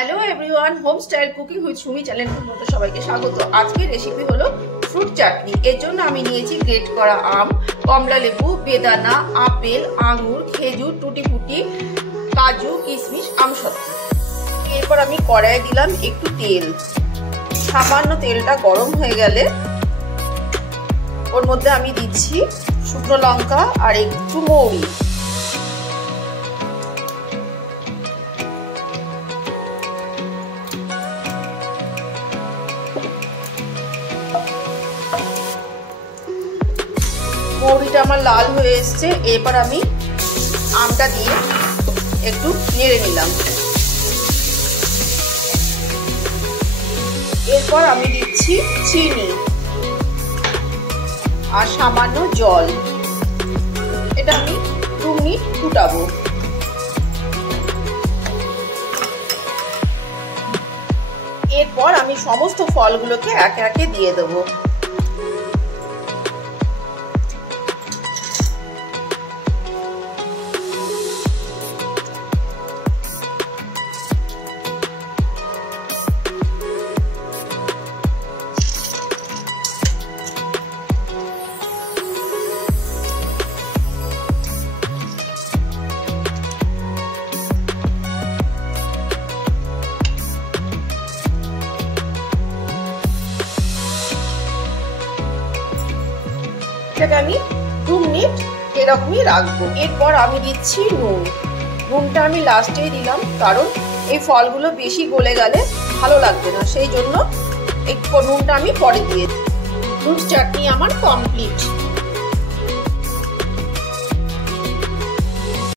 Hello everyone, home style cooking with Sumi channel में सबाइके स्वागत। आज के रेसिपि हलो फ्रूट चाटनी। एर जोन्नो आमी नियेछि ग्रेट करा आम, कमला लेबू, बेदाना, आपेल, आंगुर, खेजूर, टूटी फुटी, काजू, किशमिश, আমসত্ত্ব। एरपर आमी कड़ाइये दिलाम एकटू तेल। सामान्य तेलटा गरम हये गेले ओर मध्य आमी दिচ্ছি शुकनो लंका और एकटू मौरी। মৌরিটা আমার লাল হয়ে এসেছে। এরপর আমি আমটা দিয়ে একটু নেড়ে নিলাম। এরপর আমি দিচ্ছি চিনি আর সামান্য জল। এটা আমি 2 মিনিট ফুটাবো। এরপর আমি সমস্ত ফলগুলোকে একে একে দিয়ে দেবো। আমি 2 মিনিট এরকমই রাখবো। এরপর আমি দিচ্ছি নুন। নুনটা আমি লাস্টেই দিলাম, কারণ এই ফলগুলো বেশি গলে গেলে ভালো লাগবে না, সেই জন্য একটু নুনটা আমি পরে দিয়ে দিই। ফ্রুট চাটনি আমার কমপ্লিট।